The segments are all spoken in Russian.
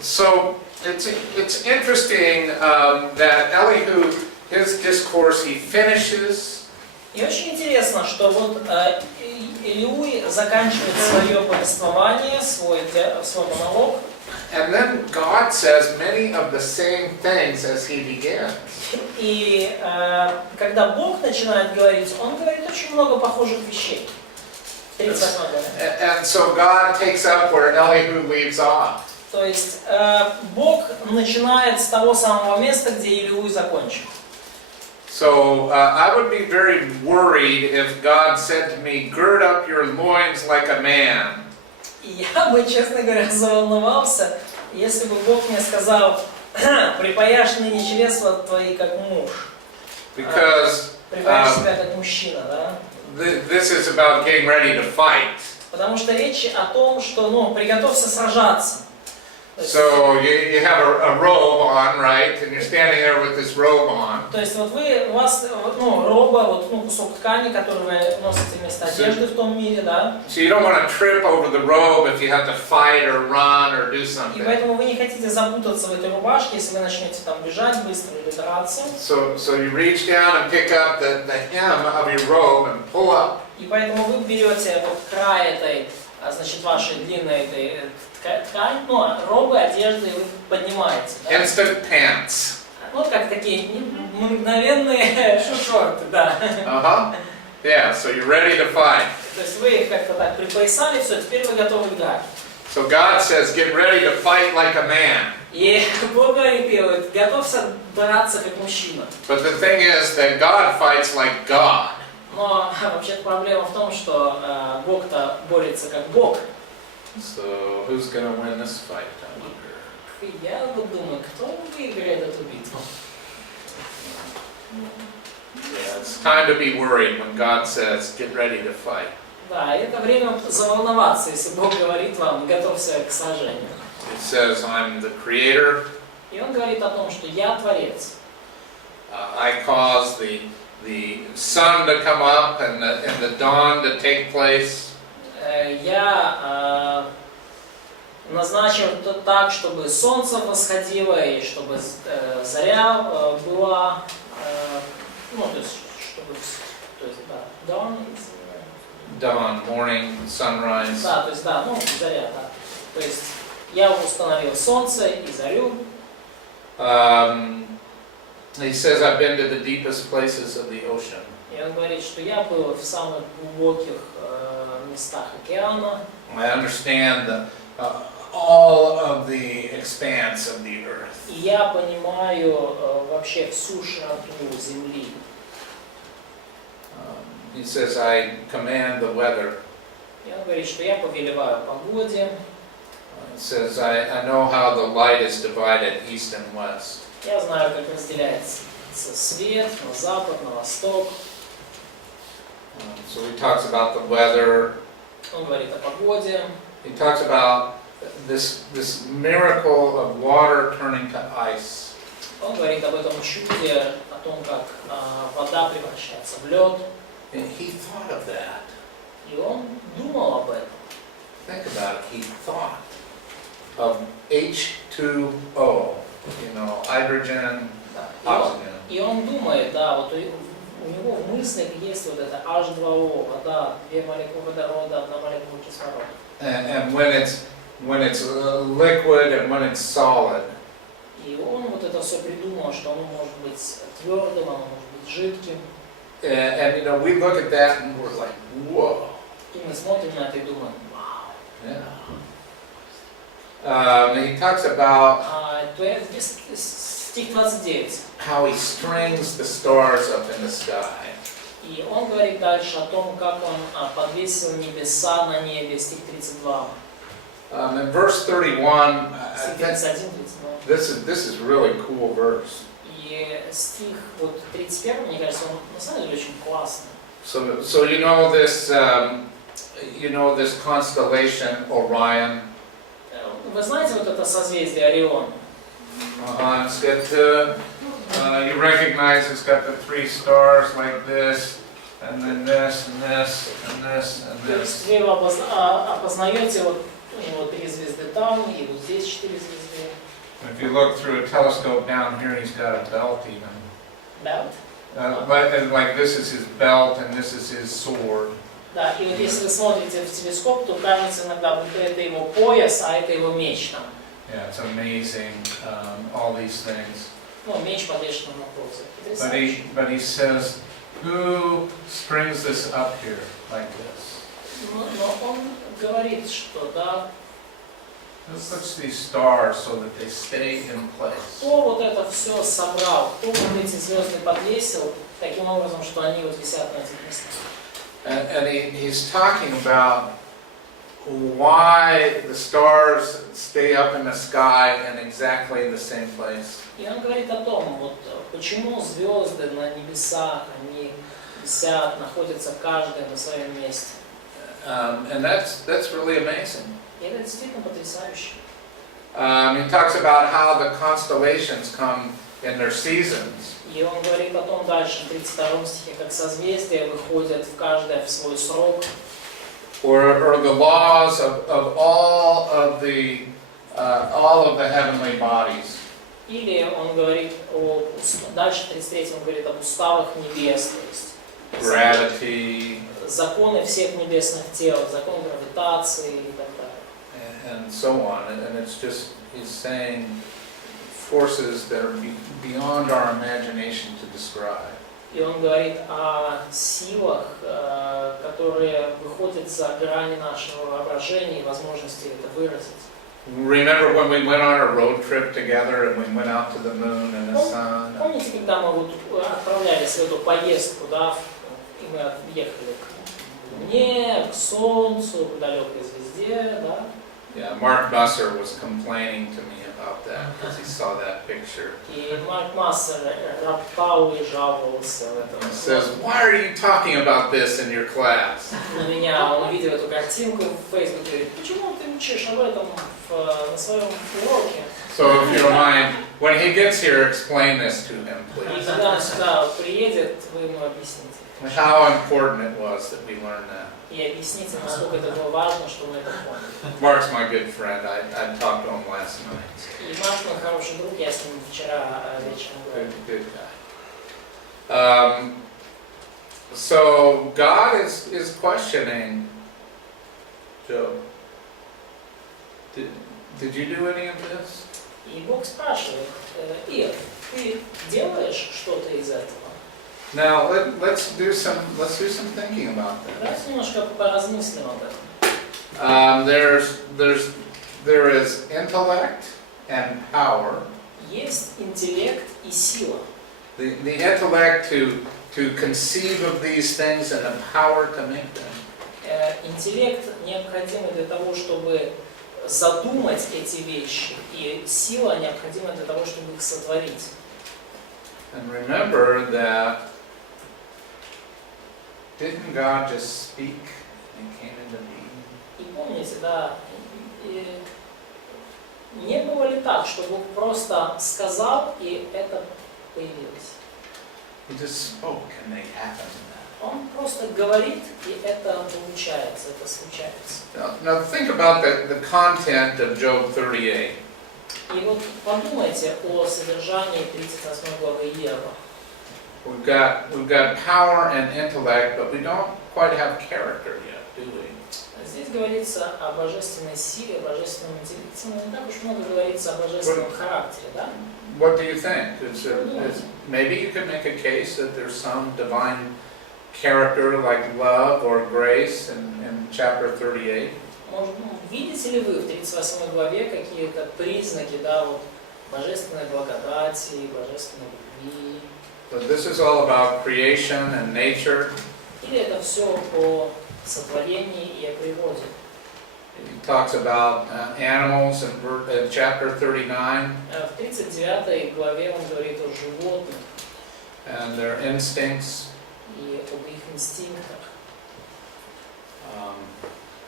So it's interesting that Elihu, his discourse, he finishes. И очень интересно, что вот Илиуй заканчивает свое повествование, свой монолог. And then God says many of the same things as he begins. И когда Бог начинает говорить, Он говорит очень много похожих вещей. 38 глава. And so God takes up where Elihu leaves off. То есть Бог начинает с того самого места, где Илиуй закончил. So I would be very worried if God said to me, "Gird up your loins like a man." И я бы, честно говоря, заволновался, если бы Бог мне сказал: припаяшь ныне чресла твои как муж. Because припаяшь себя как мужчина, да? This is about getting ready to fight. Потому что речь о том, что, приготовься сражаться. So you have a robe on, right? And you're standing there with this robe on. То есть вот у вас, роба, кусок ткани, который вы носите вместо одежды в том мире, да? So you don't want to trip over the robe if you have to fight or run or do something. И поэтому вы не хотите запутаться в этой рубашке, если вы начнете там бежать быстро или драться. So you reach down and pick up the hem of your robe and pull up. И поэтому вы берете вот край этой, значит, вашей длинной этой ткань, робы, одежды, и вы поднимаете. Да? Instant pants. Вот как такие мгновенные шорты, да. Yeah, so you're ready to fight. То есть вы их как-то так припоясали, все, теперь вы готовы к драке. So God says, get ready to fight like a man. И Бог говорит, готовься драться как мужчина. But the thing is that God fights like God. Но вообще-то проблема в том, что Бог-то борется как Бог. So who's going to win this fight? I wonder. Я вот думаю, кто выиграет эту битву? Yeah, it's time to be worried when God says, get ready to fight. Да, это время заволноваться, если Бог говорит вам, готовься к сражению. It says, I'm the creator. И Он говорит о том, что я Творец. I cause the sun to come up and the dawn to take place. Я назначил так, чтобы солнце восходило и чтобы заря была, то есть, Dawn, morning, sunrise. Да, то есть, заря, да. То есть, я установил солнце и зарю. He says, I've been to the deepest places of the ocean. И он говорит, что я был в самых глубоких местах океана. I understand all of the expanse of the earth. И я понимаю вообще всю широту земли. He says, I command the weather. И он говорит, что я повелеваю погоде. It says, I know how the light is divided east and west. Я знаю, как разделяется свет на запад, на восток. So he talks about the weather. Он говорит о погоде. He talks about this miracle of water turning to ice. Он говорит об этом чуде, о том, как вода превращается в лед. And he thought of that. И он думал об этом. Think about it. He thought of H2O, hydrogen, oxygen. И он думает, да, вот у него в мыслях есть вот это H2O, вода, 2 молекулы водорода, 1 молекула кислорода. And when it's liquid and when it's solid. И он вот это все придумал, что оно может быть твердым, оно может быть жидким. And we look at that and we're like, whoa. И мы смотрим на это и думаем, вау. Yeah. He talks about стих 29. how he strings the stars up in the sky. И он говорит дальше о том, как он подвесил небеса на небе, стих 32. In verse 31, Стих 31, 32. this is really cool verse. И стих вот 31, мне кажется, он на самом деле очень классный. So this constellation Orion. Вы знаете вот это созвездие Орион? It's got you recognize it's got the 3 stars like this, and then this, and this, and this, and То this. есть вы его опознаете, вот У него 3 звезды там, и вот здесь 4 звезды. If you look through a telescope down here, he's got a belt even. Belt? And like this is his belt and this is his sword. Да, и вот если вы смотрите в телескоп, то кажется иногда, будто это его пояс, а это его меч там. Yeah, it's amazing, all these things. Ну, меч подвешен на поясе. But he says, who springs this up here like this? Но он говорит, что да, Who puts these stars so that they stay in place? кто вот это все собрал, кто вот эти звезды подвесил таким образом, что они вот висят на этих местах. And he's talking about why the stars stay up in the sky in exactly the same place. И он говорит о том, вот почему звезды на небесах, они висят, находятся каждая на своем месте. And that's really amazing. И это действительно потрясающе. He talks about how the constellations come in their seasons. И он говорит о том дальше, в 32 стихе, как созвездия выходят в каждое в свой срок. Or the laws of all of the heavenly bodies. Или он говорит о, дальше в 33 он говорит об уставах небес, то есть Gravity. законы всех небесных тел, закон гравитации и так далее. And so on. And it's just, he's saying forces that are beyond our imagination to describe. И он говорит о силах, которые выходят за грани нашего воображения и возможности это выразить. Remember when we went on a road trip together and we went out to the moon and the sun? Помните, когда мы вот отправлялись в эту поездку, да, и мы ехали к Луне, к Солнцу, к далекой звезде, да? Yeah, Mark Musser was complaining to me about that because he saw that picture. И Марк Массер роптал и жаловался в этом. He says, "Why are you talking about this in your class?" На меня он увидел эту картинку в Фейсбуке и говорит, почему ты учишь об этом на своем уроке? So if you don't mind, when he gets here, explain this to him, И please. когда он сюда приедет, вы ему объясните. How important it was that we learned that. И объясните, насколько это было важно, что мы это поняли. Mark's my good friend. I talked to him last night. И Марк мой хороший друг, я с ним вчера вечером говорил. Good guy. So God is questioning Job. Did you do any of this? И Бог спрашивает, Ир, ты делаешь что-то из этого? Now let's do some thinking about that. Давайте немножко поразмыслим об этом. There is intellect and power. Есть интеллект и сила. The intellect to conceive of these things and the power to make them. Интеллект необходимый для того, чтобы задумать эти вещи, и сила необходима для того, чтобы их сотворить. And remember that didn't God just speak and came into being? И помните, да, не было ли так, что Бог просто сказал, и это появилось? He just spoke and they happened. Он просто говорит, и это получается, это случается. Now think about the content of Job 38. И вот подумайте о содержании 38 главы Иова. We've got power and intellect, but we don't quite have character yet, do we? Здесь говорится о божественной силе, о божественном интеллекте, но не так уж много говорится о божественном характере, да? What do you think? Maybe you could make a case that there's some divine character like love or grace in chapter 38. Может, видите ли вы в 38 главе какие-то признаки, да, вот, божественной благодати, божественной любви? But this is all about creation and nature. Или это все о сотворении и о природе? He talks about animals in chapter 39 В 39 главе он говорит о животных and their instincts. и об их инстинктах.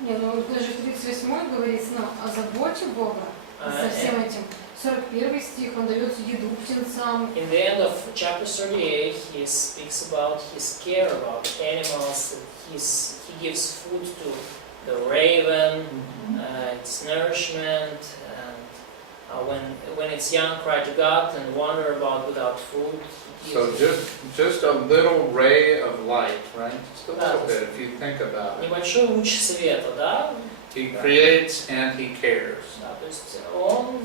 Не, ну даже в 38 говорится о заботе Бога со всем этим. 41 стих, он дает еду птенцам. In the end of chapter 38, he speaks about his care about animals. He gives food to the raven, its nourishment, and when it's young, cry to God and wander about without food. So just a little ray of light, right? Just a little bit, if you think about it. Небольшой луч света, да? He creates and he cares. Да, то есть он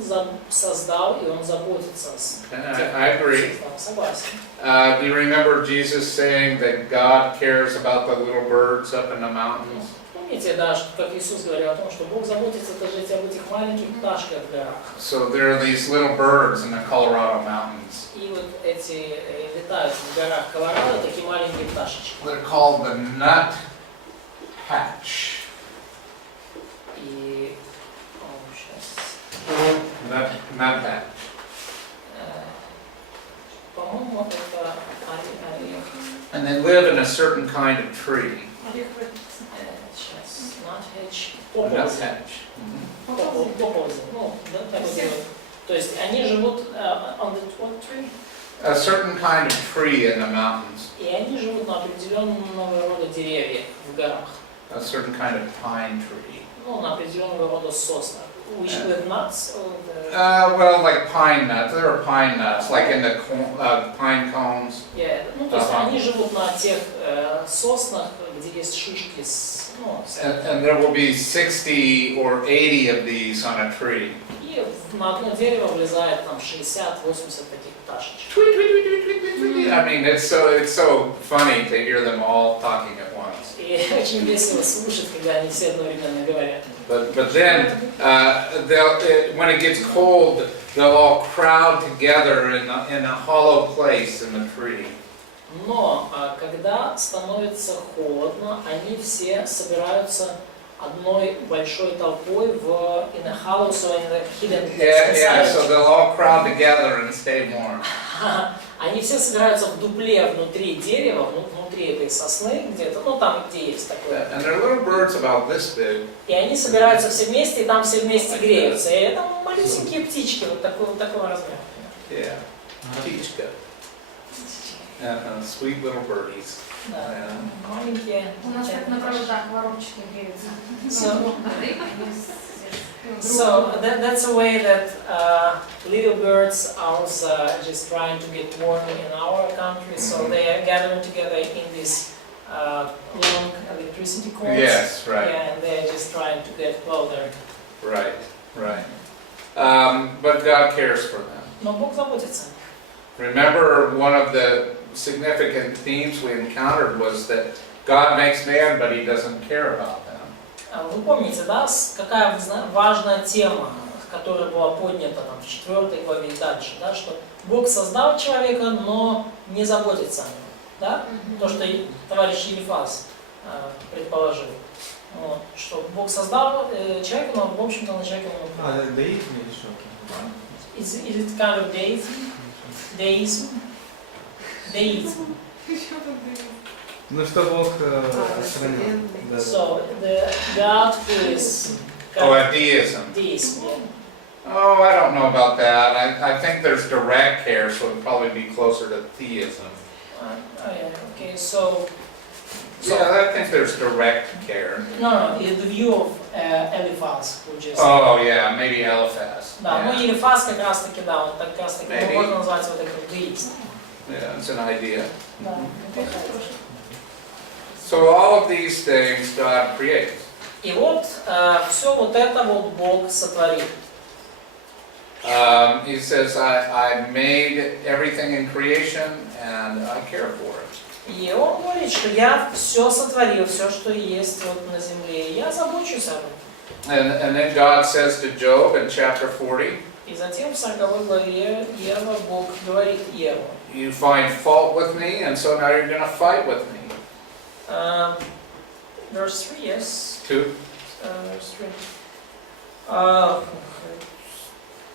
создал и он заботится о And тех, I agree. кто создал. Согласен. Do you remember Jesus saying that God cares about the little birds up in the mountains? Помните, да, что, как Иисус говорил о том, что Бог заботится даже об этих маленьких пташках в горах. So there are these little birds in the Colorado mountains. И вот эти летают в горах Колорадо такие маленькие пташечки. They're called the nuthatch. И сейчас, Nuthatch. по-моему, это орех. And they live in a certain kind of tree. Сейчас, nuthatch, поползень. Nuthatch. Поползень, ну, да, так вот делают. То есть они живут on the what tree? A certain kind of tree in the mountains. И они живут на определенного рода деревьях в горах. A certain kind of pine tree. Ну, на определенного рода соснах. With nuts? Well, like pine nuts. There are pine nuts, like in the pine cones. Yeah. Ну, то есть они живут на тех соснах, где есть шишки с, ну, And there will be 60 or 80 of these on a tree. И на одно дерево влезает там 60-80 таких пташечек. I mean, it's so funny to hear them all talking at once. И очень весело слушать, когда они все одновременно говорят. But then, when it gets cold, they'll all crowd together in a hollow place in the tree. Но когда становится холодно, они все собираются одной большой толпой в in a hollow, so in the hidden place. Yeah, so they'll all crowd together and stay warm. Они все собираются в дупле внутри дерева, внутри этой сосны где-то, ну там, где есть такое. And they're little birds about this big. И они собираются все вместе, и там все вместе греются. И это малюсенькие птички, вот такого размера. Yeah, птичка. Sweet little birdies. Да, маленькие. У нас так на проводах воробчики греются. So that's a way that little birds are also just trying to get warm in our country. So they are gathering together in these long electricity cords. Yes, right. Yeah, and they're just trying to get closer. Right, right. But God cares for them. Но Бог заботится. Remember, one of the significant themes we encountered was that God makes man, but He doesn't care about them. Вы помните, да, какая важная тема, которая была поднята там, в 4 главе и дальше, да, что Бог создал человека, но не заботится о нем. Да? То, что товарищ Елифаз предположил. Вот, что Бог создал человека, но, в общем-то, на человека не Деизм или что? Is it kind of deism? Deism? Deism. Ну что Бог отстранил. So, the God who is Deism. deism. Yeah. Oh, I don't know about that. I think there's direct care, so it'd probably be closer to theism. Yeah, okay, so Yeah, I think there's direct care. no, the view of Eliphaz, who just... Oh, yeah, maybe Eliphaz. Да, ну Yeah, Елифаз как раз таки, да, он как раз таки, Maybe. можно назвать его таким деистом. yeah, it's an idea. Да, So all of these things God creates. и вот все вот это вот Бог сотворил. He says, I made everything in creation and I care for it. И он говорит, что я все сотворил, все, что есть вот на земле, и я забочусь об этом. And then God says to Job in chapter 40, И затем в 40 главе Ева, Бог говорит Еву. you find fault with me, and so now you're going to fight with me. Verse 3, yes. 2. Verse 3. Well,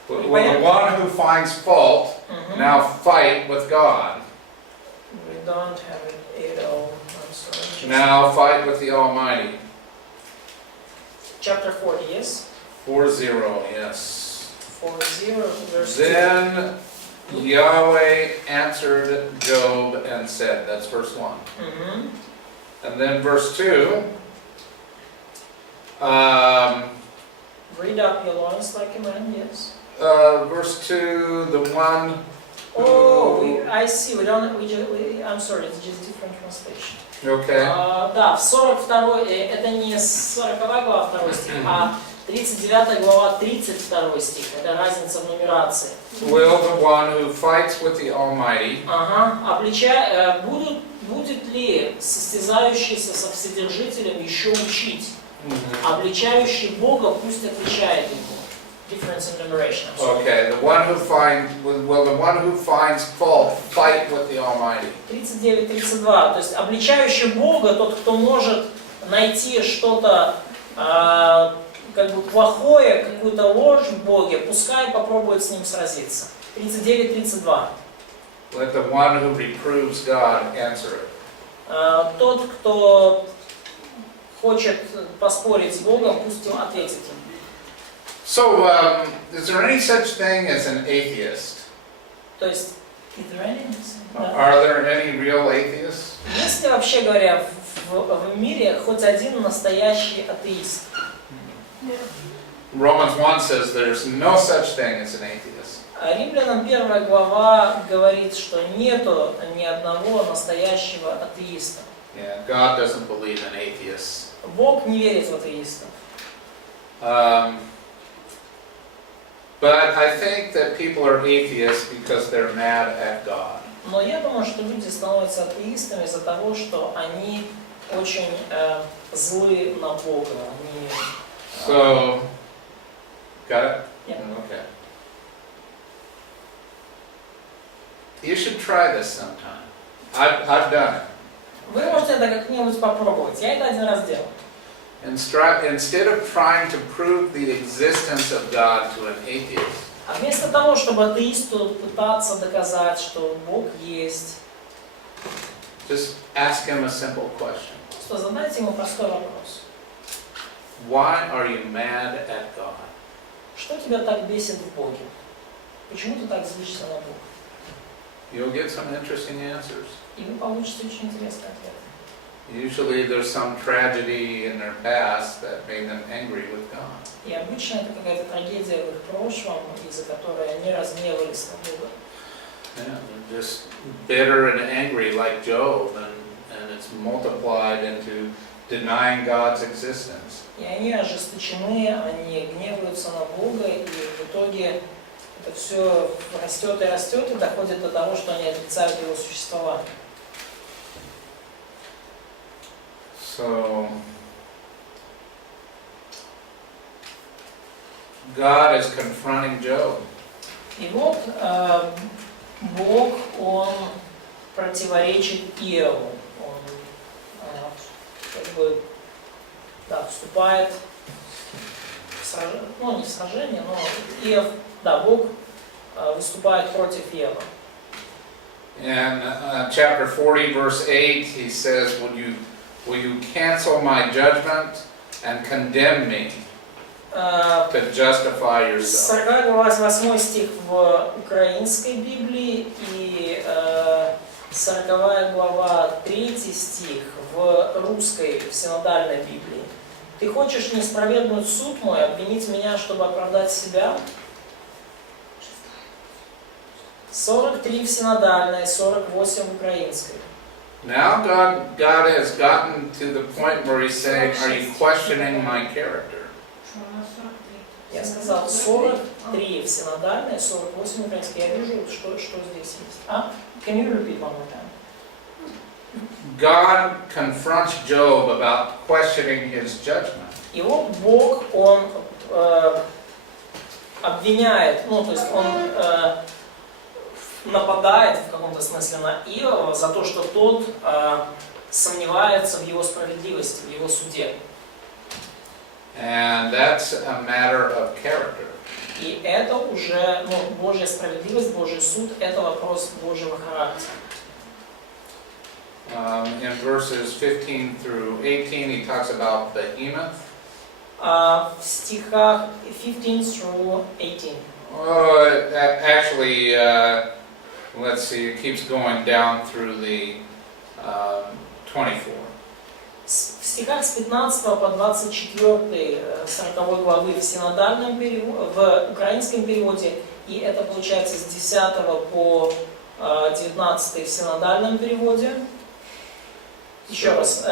the one who finds fault, now fight with God. We don't have it at all. I'm sorry. Now fight with the Almighty. Chapter 40, yes? 4-0, yes. 40, verse 2. Then Yahweh answered Job and said, that's verse 1. And then verse 2, Sounds like a man, yes. Verse 2, the one Oh, I see. I'm sorry, it's just different translation. Okay. Да, в 42 это не 40 глава 2 стих, а 39 глава 32 стих. Это разница в нумерации. Will the one who fights with the Almighty Будет ли состязающийся со Вседержителем еще учить? Обличающий Бога пусть отличает его. Difference in numeration. Okay, will the one who finds fault fight with the Almighty? 39-32. То есть обличающий Бога, тот, кто может найти что-то как бы плохое, какую-то ложь в Боге, пускай попробует с ним сразиться. 39-32. Let the one who reproves God answer it. Тот, кто хочет поспорить с Богом, пусть им ответит им. So, is there any such thing as an atheist? То есть, Are there any real atheists? есть ли, вообще говоря, в мире хоть один настоящий атеист? Romans 1 says there's no such thing as an atheist. Римлянам 1 глава говорит, что нету ни одного настоящего атеиста. Yeah, God doesn't believe in atheists. Бог не верит в атеистов. But I think that people are atheists because they're mad at God. Но я думаю, что люди становятся атеистами из-за того, что они очень злы на Бога. Они, So, got it? Yeah. Okay. You should try this sometime. I've done it. Вы можете это как-нибудь попробовать. Я это один раз делал. Instead of trying to prove the existence of God to an atheist, А вместо того, чтобы атеисту пытаться доказать, что Бог есть, just ask him a simple question. просто задайте ему простой вопрос. Why are you mad at God? Что тебя так бесит в Боге? Почему ты так злишься на Бога? You'll get some interesting answers. И вы получите очень интересный ответ. Usually there's some tragedy in their past that made them angry with God. И обычно это какая-то трагедия в их прошлом, из-за которой они разгневались на Бога. Yeah, they're just bitter and angry like Job, and it's multiplied into denying God's existence. И они ожесточены, они гневаются на Бога, и в итоге это все растет и растет, и доходит до того, что они отрицают его существование. So, God is confronting Job. И вот Бог, Он противоречит Иову. Он как бы, да, вступает в сражение, ну не в сражение, но Иов, да, Бог выступает против Иова. In chapter 40, verse 8, he says, Will you cancel my judgment and condemn me to justify yourself? 40 глава 8 стих в украинской Библии и 40 глава 3 стих в русской, в синодальной Библии. Ты хочешь не спровергнуть суд мой, обвинить меня, чтобы оправдать себя? 43 в синодальной, 48 в украинской. Now God has gotten to the point where he's saying, are you questioning my character? Я сказал 43 в синодальной, 48 в украинской. Я вижу, что здесь есть. Can you repeat one more time? God confronts Job about questioning his judgment. И вот Бог, Он обвиняет, ну то есть Он нападает в каком-то смысле на Иова за то, что тот сомневается в его справедливости, в его суде. And that's a matter of character. И это уже, ну, Божья справедливость, Божий суд, это вопрос Божьего характера. In verses 15 through 18, he talks about behemoth. В стихах 15 through 18. Actually, let's see, it keeps going down through the 24. В В стихах с 15 по 24 40 главы в синодальном переводе, в украинском переводе, и это получается с 10 по 19 в синодальном переводе. Еще раз,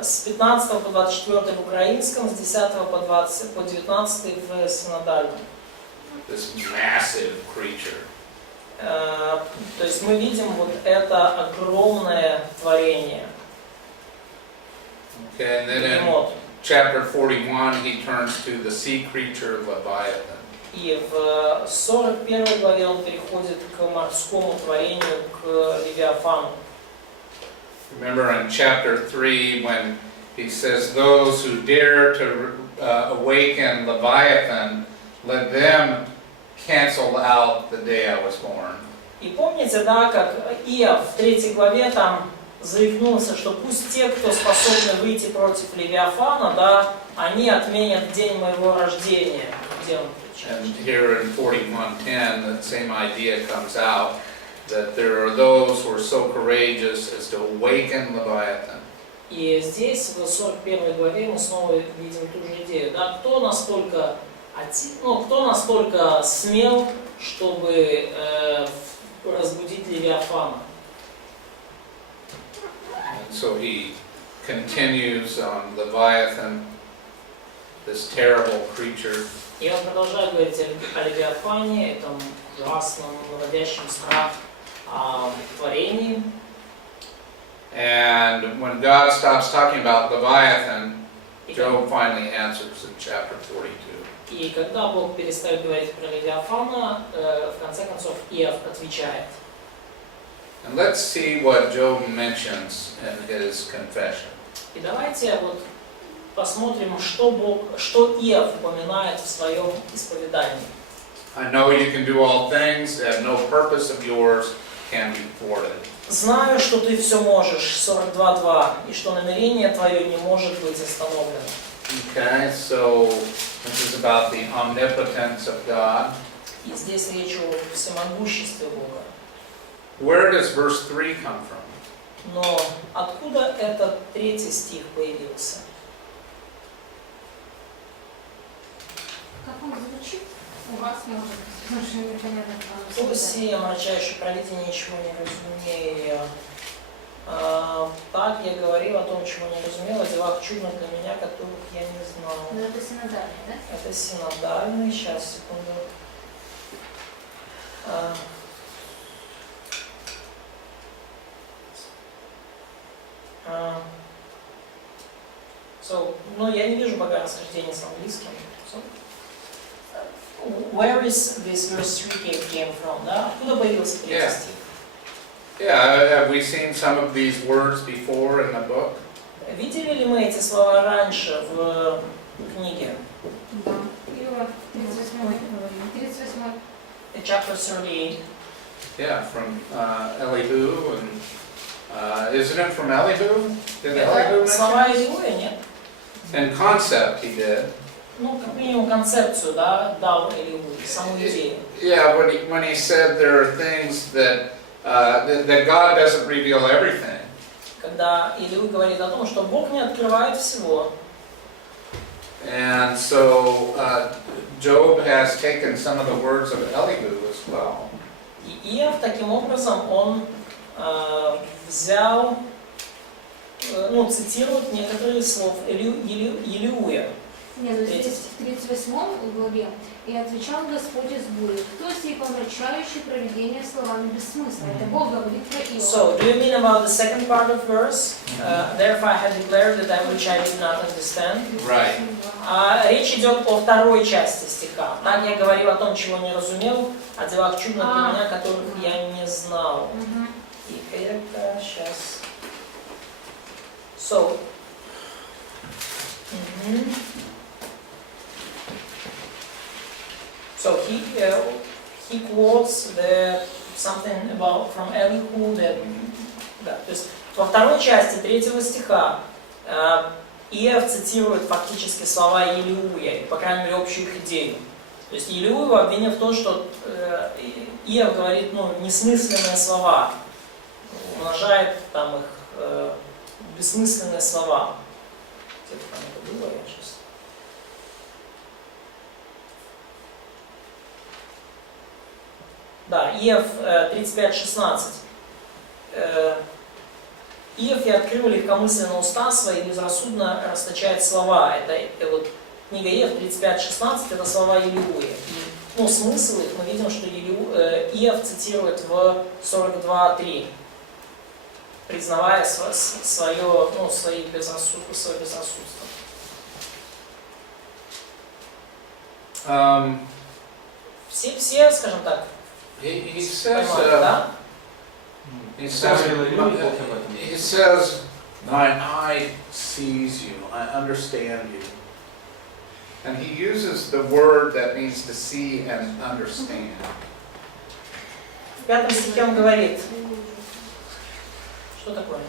с 15 по 24 в украинском, с 10 по 19 в синодальном. This massive creature. То есть мы видим вот это огромное творение. Okay, and then in chapter 41 he turns to the sea creature Leviathan. И в 41 главе он переходит к морскому творению, к Левиафану. Remember in chapter 3 when he says, those who dare to awaken Leviathan, let them cancel out the day I was born. И помните, да, как Иов в 3 главе там заикнулся, что пусть те, кто способны выйти против Левиафана, да, они отменят день моего рождения. Где он? And here in 41:10, that same idea comes out, that there are those who are so courageous as to awaken Leviathan. И здесь, в 41 главе, мы снова видим ту же идею. Да? Кто настолько смел, чтобы разбудить Левиафана? And so he continues on Leviathan, this terrible creature. И он продолжает говорить о Левиафане, этом ужасном, наводящем страх творении. And when God stops talking about Leviathan, Job finally answers in chapter 42. И когда Бог перестает говорить про Левиафана, в конце концов Иов отвечает. And let's see what Job mentions in his confession. И давайте вот посмотрим, что Иов упоминает в своем исповедании. I know you can do all things, that no purpose of yours can be thwarted. Знаю, что ты все можешь, 42:2, и что намерение твое не может быть остановлено. Okay, so this is about the omnipotence of God. И здесь речь о всемогуществе Бога. Where does verse 3 come from? Но откуда этот 3 стих появился? Как он звучит? У вас может быть, потому что непонятно, как он Все омрачающие праведение ничего не разумея. Так я говорил о том, чего не разумел, о делах чудных для меня, которых я не знал. Но это синодальный, да? Это синодальный, сейчас, секунду. Но я не вижу пока расхождения с английским. Where is this verse 3 came from? Да? Откуда появился 3 стих? Yeah, have we seen some of these words before in the book? Видели ли мы эти слова раньше в книге? Да. Иова 38. Chapter 38. Yeah, from Elihu, and isn't it from Elihu? Did Elihu Это mention слова it? Илюя, нет? In concept, he did. Ну, как минимум концепцию, да, дал Илью, саму идею. Yeah, when he said there are things that God doesn't reveal everything. Когда Илью говорит о том, что Бог не открывает всего. And so Job has taken some of the words of Elihu as well. И Иов таким образом он взял, цитирует некоторые слов Илюя. Нет, ну здесь в 38 главе «И отвечал Господь из бури, кто сей помрачающий провидение словами без смысла». Это Бог говорит про Иова. So, do you mean about the second part of verse? Therefore I had declared that which I did not understand. Right. Речь идет о второй части стиха. Так я говорил о том, чего не разумел, о делах чудных для меня, которых я не знал. И это сейчас. So. So he quotes something about from Elihu that, да, то есть во второй части 3 стиха Иов цитирует фактически слова Илюя, по крайней мере общую их идею. То есть Илюя его обвинил в том, что Иов говорит несмысленные слова, умножает там их бессмысленные слова. Где-то там это было, я сейчас... Да, Иов 35:16. Иов и открыл легкомысленно уста свои, безрассудно расточает слова. Это вот книга Иов 35:16, это слова Елеуя. Ну, смысл их мы видим, что Иов цитирует в 42:3, признавая свое безрассудство. Все, скажем так, He says, понимают, да? he says, mine eye sees you, I understand you. And he uses the word that means to see and understand. В 5 стихе он говорит, что такое?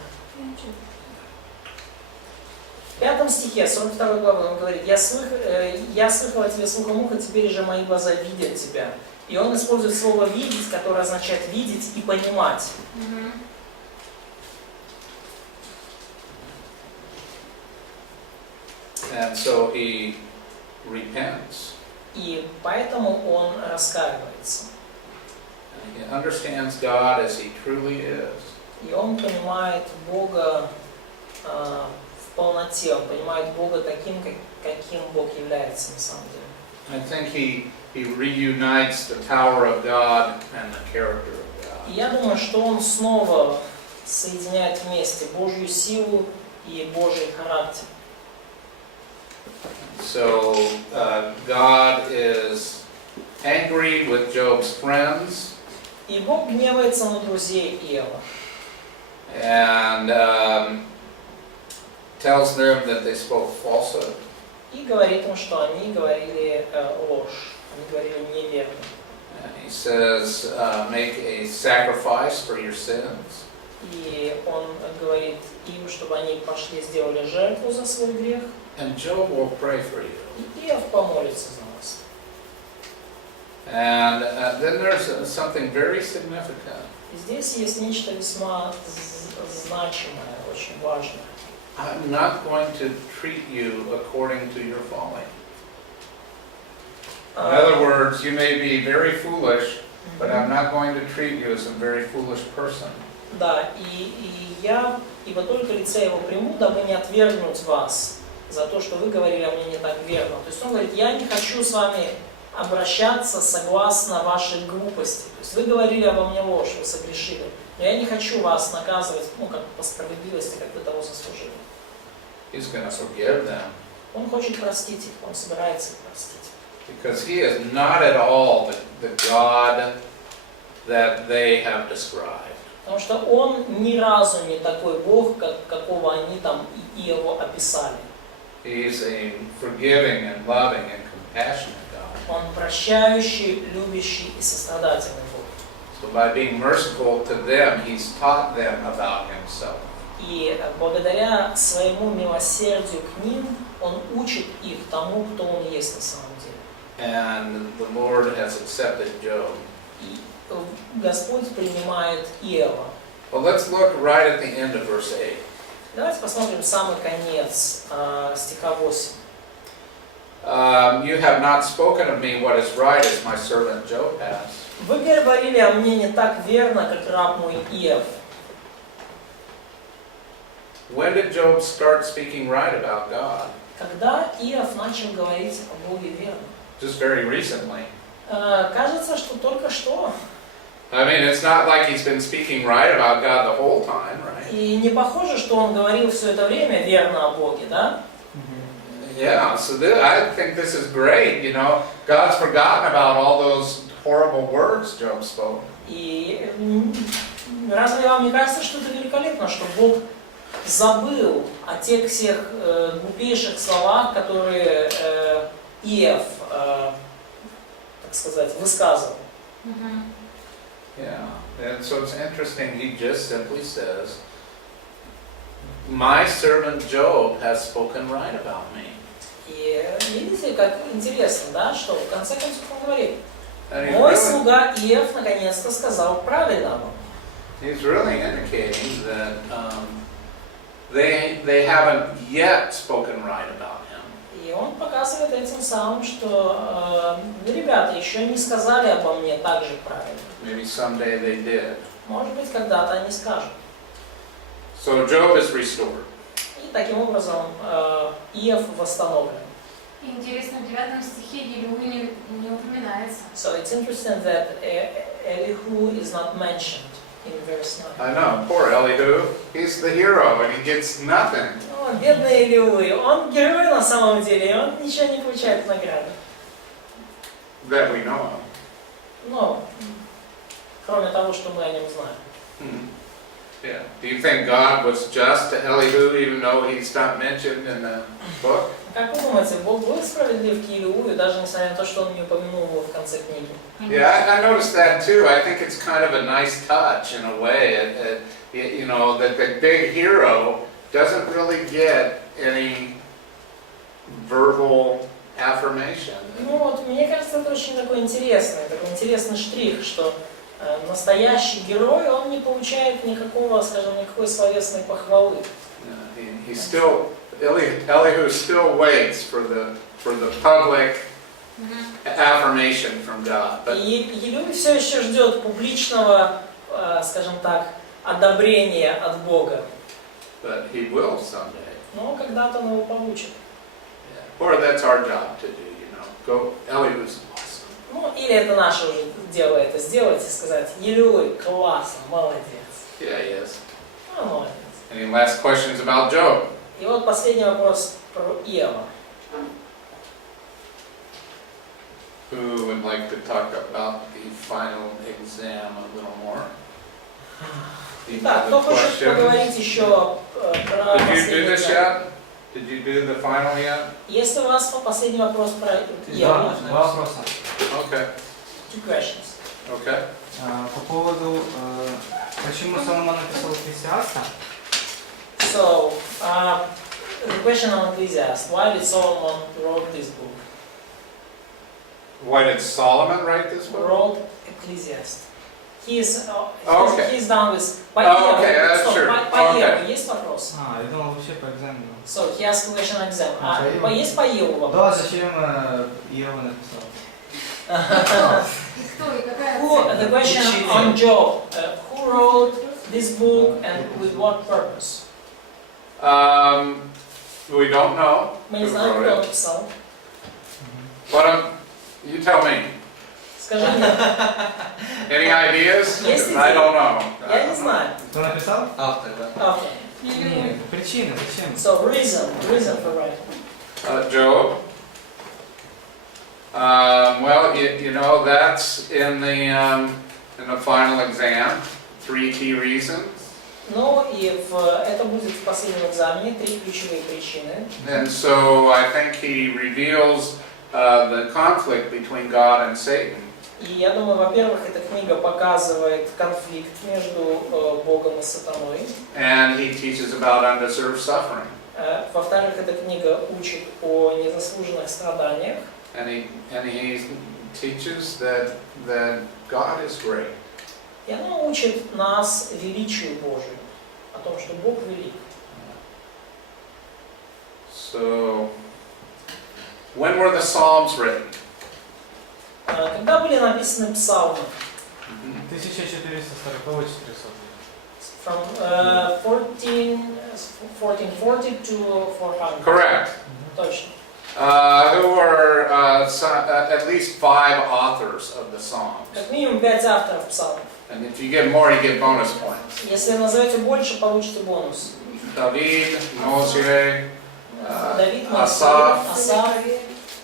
В 5 стихе 42 главы он говорит, я слыхал о тебе слухом уха, теперь же мои глаза видят тебя. И он использует слово «видеть», которое означает «видеть» и «понимать». And so he repents. И поэтому он раскаивается. And he understands God as he truly is. И он понимает Бога в полноте, он понимает Бога таким, каким Бог является на самом деле. I think he reunites the power of God and the character of God. И я думаю, что он снова соединяет вместе Божью силу и Божий характер. So God is angry with Job's friends. И Бог гневается на друзей Иова. And tells them that they spoke falsehood. И говорит им, что они говорили ложь, они говорили неверно. And he says, make a sacrifice for your sins. И он говорит им, чтобы они пошли сделали жертву за свой грех. And Job will pray for you. И Иов помолится за вас. And then there's something very significant. И здесь есть нечто весьма значимое, очень важное. I'm not going to treat you according to your folly. In other words, you may be very foolish, but I'm not going to treat you as a very foolish person. Да, ибо только лице его приму, дабы не отвергнуть вас за то, что вы говорили о мне не так верно. То есть он говорит, я не хочу с вами обращаться согласно вашей глупости. То есть вы говорили обо мне ложь, вы согрешили. Но я не хочу вас наказывать, как по справедливости, как вы того заслужили. He's going to forgive them. Он хочет простить их, он собирается их простить. Because he is not at all the God that they have described. Потому что он ни разу не такой Бог, какого они там и его описали. He's a forgiving and loving and compassionate God. Он прощающий, любящий и сострадательный Бог. So by being merciful to them, he's taught them about himself. И благодаря своему милосердию к ним, он учит их тому, кто он есть на самом деле. And the Lord has accepted Job. И Господь принимает Иова. Well, let's look right at the end of verse 8. Давайте посмотрим самый конец стиха 8. You have not spoken of me what is right, as my servant Job has. Вы говорили о мне не так верно, как раб мой Иов. When did Job start speaking right about God? Когда Иов начал говорить о Боге верно? Just very recently. Кажется, что только что. I mean, it's not like he's been speaking right about God the whole time, right? И не похоже, что он говорил все это время верно о Боге, да? Yeah, so I think this is great, you know. God's forgotten about all those horrible words Job spoke. И разве вам не кажется, что это великолепно, что Бог забыл о тех всех глупейших словах, которые Иов, так сказать, высказывал? Yeah, and so it's interesting, he just simply says, my servant Job has spoken right about me. И видите, как интересно, да, что в конце концов он говорит, And мой слуга Иов наконец-то сказал правильно. he's really indicating that they haven't yet spoken right about him. И он показывает этим самым, что ребята еще не сказали обо мне так же правильно. Maybe someday they did. Может быть, когда-то они скажут. So Job is restored. И таким образом Иов восстановлен. Интересно, в 9 стихе Елеу не упоминается. So it's interesting that Elihu is not mentioned in verse 9. I know, poor Elihu. He's the hero and he gets nothing. Ну, бедный Elihu, он герой на самом деле, и он ничего не получает награды. That we know of. Но, кроме того, что мы о нем знаем. Yeah. Do you think God was just to Elihu even though he's not mentioned in the book? Как вы думаете, Бог был справедлив к Елеую, даже несмотря на то, что он не упомянул его в конце книги? Yeah, I noticed that too. I think it's kind of a nice touch in a way. You know, that the big hero doesn't really get any verbal affirmation. Ну вот, мне кажется, это очень такой интересный штрих, что настоящий герой, он не получает никакого, скажем, никакой словесной похвалы. He still, Elihu still waits for the public affirmation from God. But И Елеуй все еще ждет публичного, скажем так, одобрения от Бога. But he will someday. Но когда-то он его получит. Or that's our job to do, you know. Go, Elihu's awesome. Ну, или это наше уже дело это сделать и сказать: Елеуй, классно, молодец. Yeah, he is. Ну, молодец. Any last questions about Job? И вот последний вопрос про Иова. Who would like to talk about the final exam a little more? Так, кто хочет поговорить еще про Did you do последний this экзамен? yet? Did you do the final yet? Если у вас последний вопрос про Иова, Два вопроса. Okay. 2 questions. Okay. По поводу, почему Соломон написал Экклесиаста? So, the question on Ecclesiastes: Why did Solomon wrote this book? Why did Solomon write this book? Wrote Ecclesiastes. He's Okay. he's done with. Oh, okay, sure. По Okay. Еву есть вопрос? Я думал вообще по экзамену. So he asked a question on exam. По Еву? Есть по Еву Да, вопрос? зачем Ева написал? И кто, и какая цель? The question on Job: Who wrote this book and with what purpose? We don't know. Мы не who знаем, wrote кто it. написал. But you tell me. Скажи мне. Any ideas? Есть I идеи? don't know. Я не знаю. Кто написал? Автор, да. Автор. Нет, причина, зачем? So reason for writing. Job. Well, you know, that's in the final exam. 3 key reasons. Ну и это будет в последнем экзамене 3 ключевые причины. And so I think he reveals the conflict between God and Satan. И я думаю, во-первых, эта книга показывает конфликт между Богом и сатаной. And he teaches about undeserved suffering. Во-вторых, эта книга учит о незаслуженных страданиях. And he teaches that God is great. И она учит нас величию Божию, о том, что Бог велик. So, when were the Psalms written? Когда были написаны псалмы? 1440-400. From 1440 to 400. Correct. Точно. Who were at least 5 authors of the Psalms. Как минимум 5 авторов псалмов. And if you get more, you get bonus points. Если назовете больше, получите бонус. David, Moshe, Давид, Асаф, Асаф,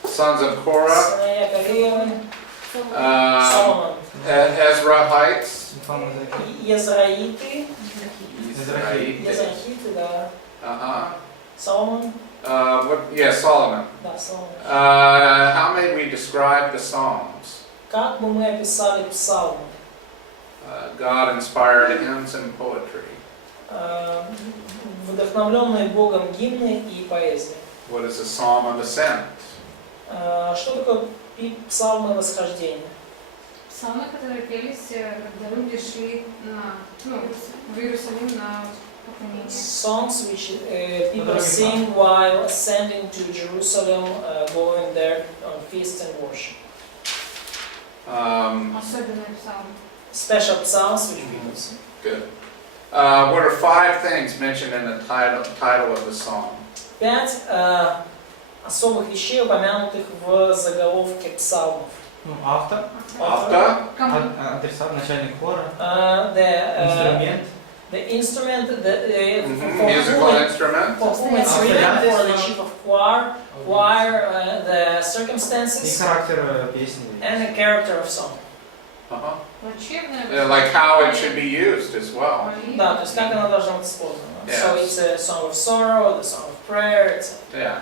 sons of Korah, сыновья Коревы, Соломон, Ezrahites, Езраиты, Ezrahites, Езрахиты, да, Соломон, Solomon. да, Соломон. How may we describe the Psalms? Как бы мы описали псалмы? God inspired hymns and poetry. Вдохновленные Богом гимны и поэзия. What is a psalm of ascent? Что такое псалмы восхождения? Псалмы, которые пелись, когда люди шли в Иерусалим на поклонения. Songs which people sing while ascending to Jerusalem, going there on feast and worship. Особенные псалмы. Special psalms which people sing. Good. What are 5 things mentioned in the title of the song? 5 особых вещей, упомянутых в заголовке псалмов. Ну, автор, адресат, начальник хора, инструмент. The instrument, Musical instrument. for whom it's written, for the chief of choir, the circumstances, И характер песни. and the character of song. Плачевная. Like how it should be used as well. Да, то есть как она должна быть использована. Yes. So it's a song of sorrow, the song of prayer, etc. Yeah,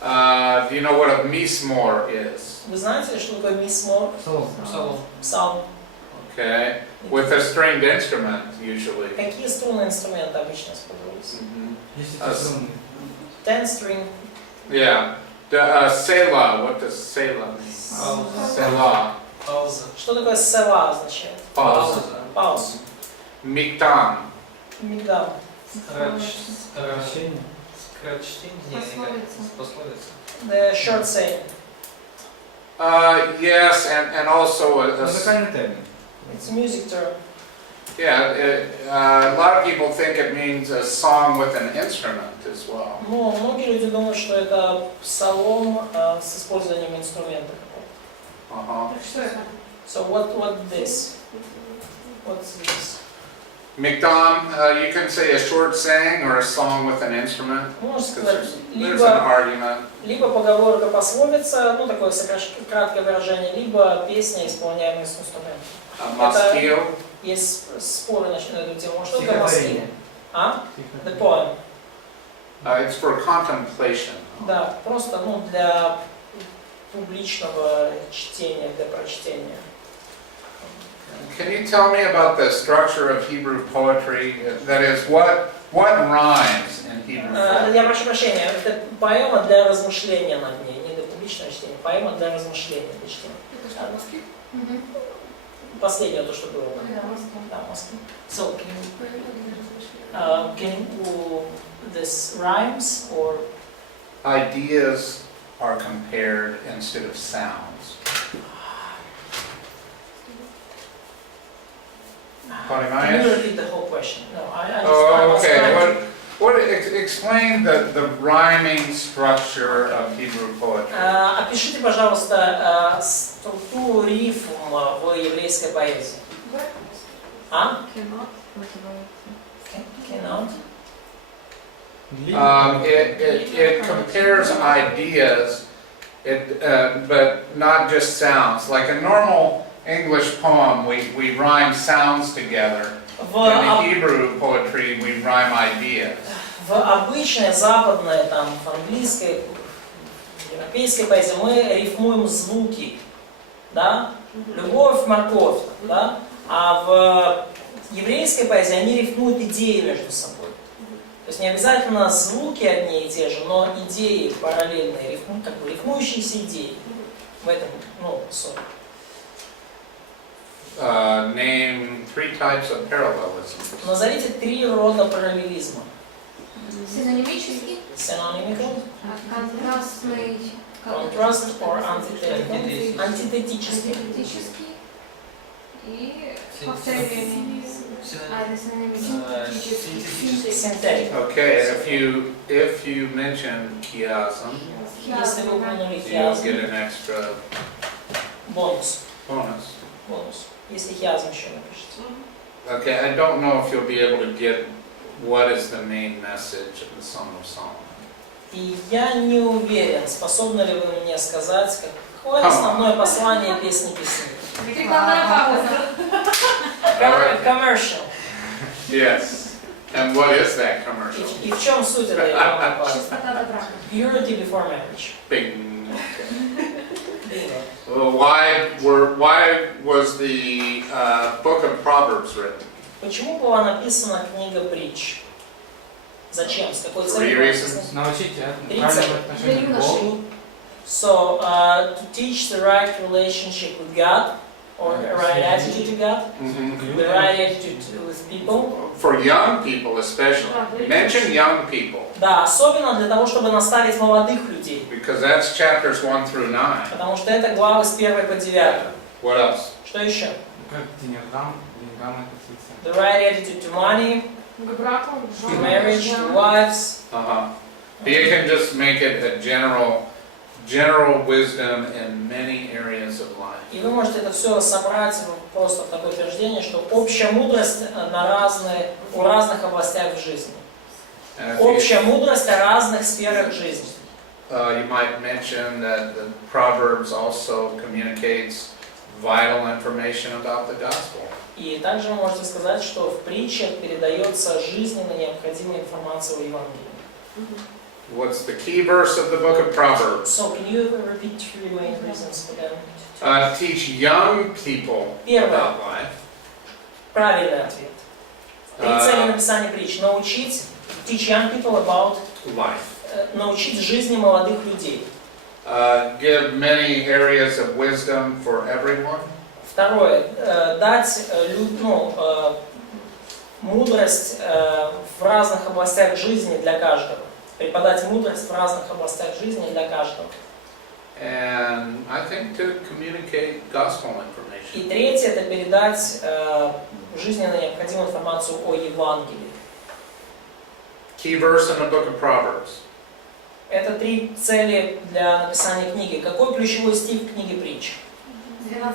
yeah. Do you know what a mismor is? Вы знаете ли, что такое мисмор? Псалом. Псалм. Okay. With a stringed instrument, usually. Какие струнные инструменты обычно используются? Если А ты струнный. 10 string. Yeah. Selah, what does Selah mean? Selah. Пауза. Что такое села означает? Pause. Пауз. Miktam. Мигдам. Сокращение. Пословица. The short saying. Yes, and also Музыкальный термин. It's a music term. yeah, a lot of people think it means a song with an instrument as well. Но многие люди думают, что это псалом с использованием инструмента какого-то. Uh-huh. Так что это? So what this? What's this? Miktam, you can say a short saying or a song with an instrument. Можно Because сказать, there's an argument. либо поговорка, пословица, ну такое краткое выражение, либо песня, исполняемая с инструментом. Maskil. Есть споры на эту тему. Что такое маскил? А? The poem. It's for contemplation. Да, просто для публичного чтения, для прочтения. Can you tell me about the structure of Hebrew poetry? That is, what rhymes in Hebrew poetry? Я прошу прощения, это поэма для размышления над ней, не для публичного чтения, поэма для размышления, для чтения. Это что, Москве? Угу. Последнее то, что было. Да, Москва. Да, Москва. So, can you, this rhymes or? Ideas are compared instead of sounds. Can you repeat the whole question? No, I Oh, was okay. trying Explain the rhyming structure of Hebrew poetry. Опишите, пожалуйста, структуру рифм в еврейской поэзии. А? Cannot. It compares ideas, but not just sounds. Like a normal English poem, we rhyme sounds together. In Hebrew poetry, we rhyme ideas. В обычной западной, там, в английской, европейской поэзии мы рифмуем звуки, да? Любовь, морковь, да? А в еврейской поэзии они рифмуют идеи между собой. То есть не обязательно звуки одни и те же, но идеи параллельные, как бы рифмующиеся идеи. В этом, суть. Name 3 types of parallelism. Назовите 3 рода параллелизма. Синонимический, Synonymical, контрастный, contrast or antithetical. Антитетический. антитетический и повторение. Это синонимический. Synthetic. Okay, if you mention chiasm, Если вы упомянули you'll хиазм, get an extra бонус. bonus. Если хиазм еще напишите. Okay, I don't know if you'll be able to get what is the main message of the Song of Solomon. И я не уверен, способны ли вы мне сказать, какое основное послание песни песни. Рекламная пауза. Commercial. Yes. And what is that commercial? И в чем суть этой рекламной паузы? Чистота до брака. Purity before marriage. Bing. Okay. Bingo. Well, why was the book of Proverbs written? Почему была написана книга притч? Зачем? С какой 3 целью? reasons. Научить правильному отношению к Богу. So, to teach the right relationship with God. or the right attitude to God, Mhm. the right attitude with people. For young people especially. Mention young people, Да, особенно для того, чтобы наставить молодых людей, because that's chapters 1 through 9. потому что это главы с 1 по 9. What else? Что еще? Как деньгам относиться? The right attitude to money, К браку, к to женам, marriage, to мужьям. wives. Uh-huh. You can just make it a general wisdom in many areas of life. И вы можете это все собрать просто в такое утверждение, что общая мудрость у разных областях в жизни. And if you- Общая мудрость о разных сферах жизни. You might mention that the Proverbs also communicates vital information about the gospel. И также вы можете сказать, что в притчах передается жизненно необходимая информация о Евангелии. What's the key verse of the book of Proverbs? So, can you repeat three main reasons for that? Teach young people Первое. about life. Правильный ответ. Три цели написания притч. Научить, teach young people about, научить жизни молодых людей. Give many areas of wisdom for everyone. Второе, дать мудрость в разных областях жизни для каждого. Преподать мудрость в разных областях жизни для каждого. And I think to communicate gospel information. И третье, это передать жизненно необходимую информацию о Евангелии. Key verse in the book of Proverbs. Это три цели для написания книги. Какой ключевой стих в книге притч? 12-13.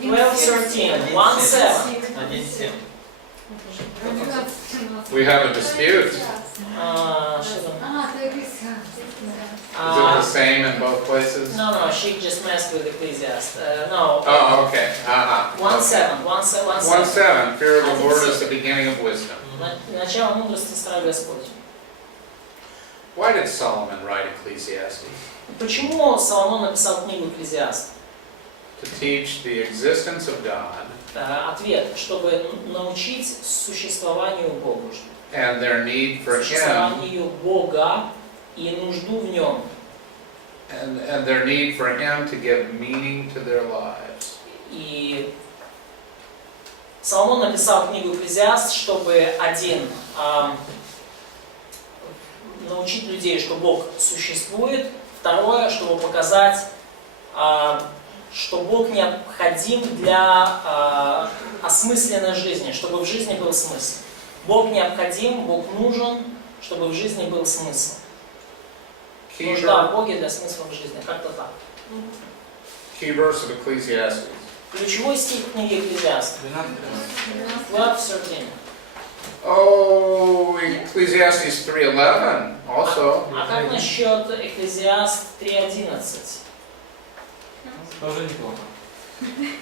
12-13, 1-7. 1:7. We have a dispute. Что там? Так Is it the same in both places? No, she just messed with Ecclesiastes. No. Oh, okay. Uh-huh. 1-7, 1-7. 1:7. Fear of the Lord is the beginning of wisdom. Начало мудрости страх Господь. Why did Solomon write Ecclesiastes? Почему Соломон написал книгу Экклезиаст? To teach the existence of God Ответ, чтобы научить существованию Бога. and their need for Him, Существованию Бога и нужду в Нем. and their need for Him to give meaning to their lives. И Соломон написал книгу Экклезиаст, чтобы научить людей, что Бог существует. Второе, чтобы показать, что Бог необходим для осмысленной жизни, чтобы в жизни был смысл. Бог необходим, Бог нужен, чтобы в жизни был смысл. Key Нужда в Боге для смысла в жизни. Как-то так. verse of Ecclesiastes. Ключевой стих в книге Экклезиаст. 12-13. Oh, Ecclesiastes 3:11 also. А как насчет Экклезиаст 3:11? Тоже неплохо.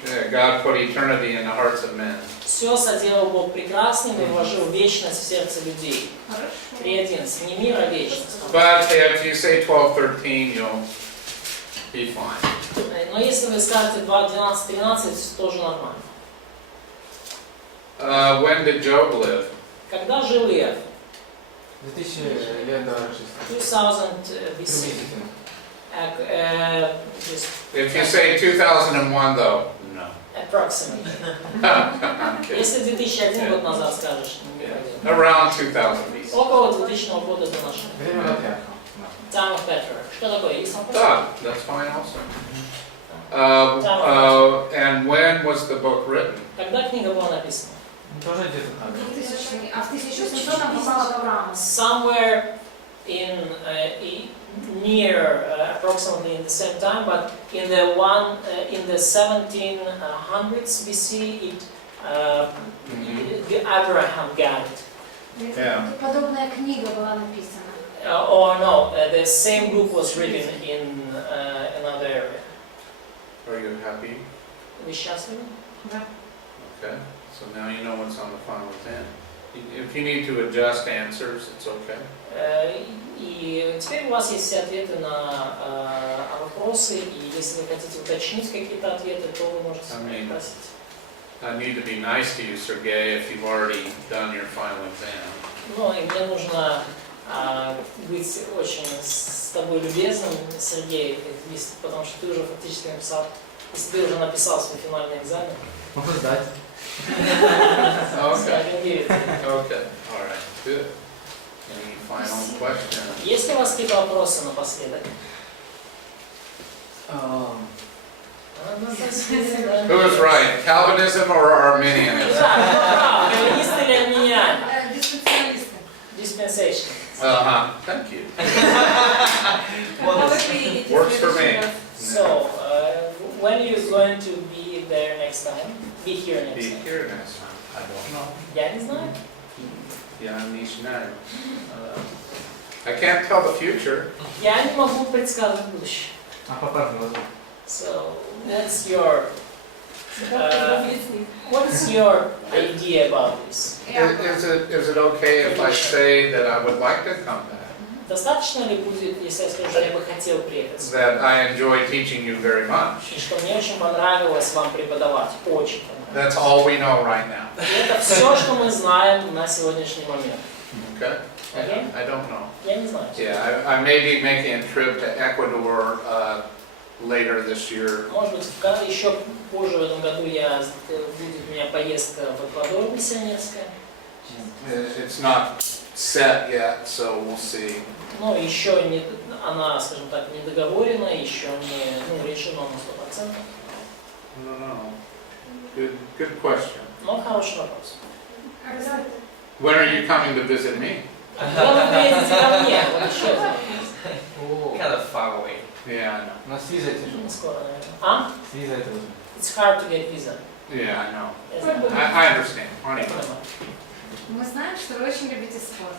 Yeah, God put eternity in the hearts of men. Все соделал Бог прекрасным и вложил вечность в сердце людей. 3:11. Не мир, а вечность. But if you say 12:13, you'll be fine. Но если вы скажете 2:12-13, тоже нормально. When did Job live? Когда жил Иов? 2000 лет до Рождества. 2000 BC. Приблизительно. If you say 2001, though, no. Approximately. I'm kidding. Если 2001 год назад скажешь, не пойдет. Around 2000 BC. Около 2000 года до нашего. Время патриарха. Time of Petrarch. Что такое? Есть вопрос? Ah, that's fine also. And when was the book written? Когда книга была написана? Тоже где-то так. 2000, а в 1800 попала к Аврааму. Somewhere near, approximately in the same time, but in the 1700s BC, Abraham got it. Yeah. Подобная книга была написана. Or no, the same book was written in another area. Are you happy? Вы счастливы? Да. Okay. So now you know what's on the final exam. If you need to adjust answers, it's okay. И теперь у вас есть все ответы на вопросы, и если вы хотите уточнить какие-то ответы, то вы можете спросить. I need to be nice to you, Sergey, if you've already done your final exam. Ну, и мне нужно быть очень с тобой любезным, Сергей, потому что ты уже фактически написал Если ты уже написал свой финальный экзамен, Могу сдать. Okay, я верю тебе. okay, all right, good. Any final questions? Есть ли у вас какие-то вопросы напоследок? Who was right, Calvinism or Arminianism? Да, кальвинисты или армяне? Диспенсионалисты. Dispensation. Uh-huh, thank you. Когда вы приедете в Works for следующий me. раз? So, when are you going to be there next time? Be here next Be time? here next time. I don't know. Я не знаю. Я не знаю. I can't tell the future. Я не могу предсказывать будущее. А по прогнозу? So, what's your Когда будет снег? what's your idea about this? Is it okay if I say that I would like to come back? Достаточно ли будет, если я скажу, что я бы хотел приехать? That I enjoy teaching you very much. И что мне очень понравилось вам преподавать. Очень понравилось. That's all we know right now. И это все, что мы знаем на сегодняшний момент. Okay? Okay? I don't know. Я не знаю. Yeah, I may be making a trip to Ecuador later this year. Может быть, еще позже в этом году будет у меня поездка в Эквадор миссионерская. It's not set yet, so we'll see. Но еще не, она, скажем так, не договорена, еще не решена на 100%. No. Good question. Но хороший вопрос. When are you coming to visit me? Когда вы приедете ко мне, вот еще один О, Kind of far away. Yeah, I know. у нас виза тяжело. вопрос. Скоро, наверное. А? С визой это уже. It's hard to get visa. Yeah, I know. Я знаю. I understand. Я Anyway. понимаю. Мы знаем, что вы очень любите спорт.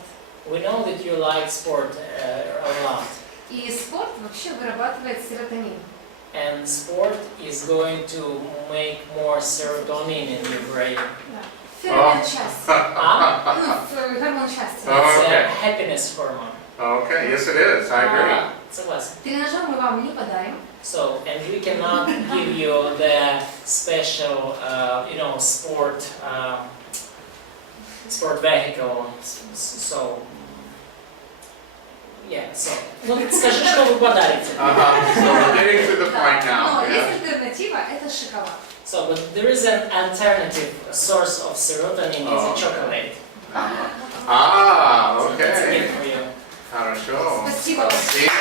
We know that you like sport a lot. И спорт вообще вырабатывает серотонин. And sport is going to make more serotonin in your brain. Феромон счастья. А? Ну, гормон счастья. It's Okay. a happiness hormone. Okay, yes it is. I agree. А, согласен. Тренажер мы вам не подарим. So, and we cannot give you the special, sport vehicle. So, yeah, so. Ну, скажи, что вы подарите. So we're getting to the point now. Но Yeah. есть альтернатива, это шоколад. So, but there is an alternative source of serotonin, Oh, it's a chocolate. Ah, So that's a okay. gift for you. Хорошо. Спасибо. Спасибо.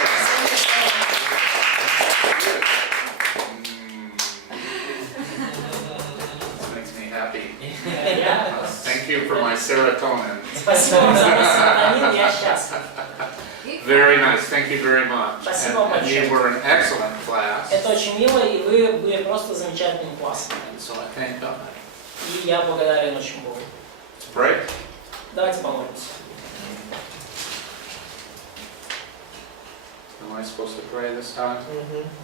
This makes me happy. Yeah. Thank you for my serotonin. Спасибо вам за ваш серотонин, я счастлив. Very nice. Thank you very much. Спасибо And большое. you were an excellent class. Это очень мило, и вы были просто замечательным классом. And so I thank God. И я благодарен очень Богу. Let's pray. Давайте помолимся. Am I supposed to pray this time?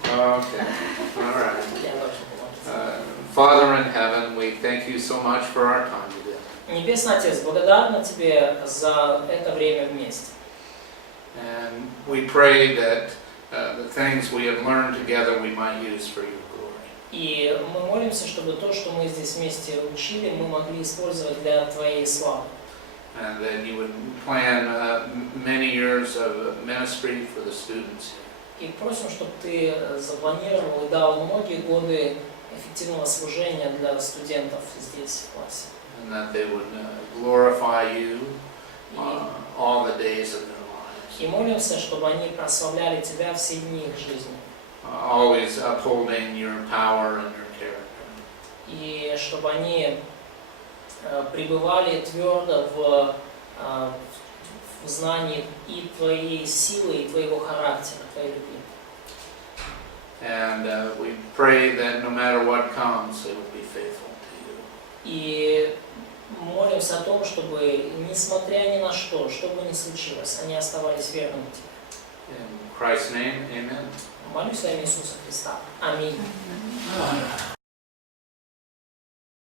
Okay. All right. Я должен помолиться. Father in heaven, we thank you so much for our time together. Небесный Отец, благодарна Тебе за это время вместе. And we pray that the things we have learned together we might use for your glory. И мы молимся, чтобы то, что мы здесь вместе учили, мы могли использовать для Твоей славы. And that you would plan many years of ministry for the students. И просим, чтобы Ты запланировал и дал многие годы эффективного служения для студентов здесь, в классе. And that they would glorify you И, all the days of their lives. и молимся, чтобы они прославляли Тебя все дни их жизни. Always upholding your power and your character. И чтобы они пребывали твердо в знании и Твоей силы, и Твоего характера, Твоей любви. And we pray that no matter what comes, they will be faithful to you. И молимся о том, чтобы, несмотря ни на что, что бы ни случилось, они оставались верными Тебе. In Christ's name, amen. Молюсь во имя Иисуса Христа. Аминь.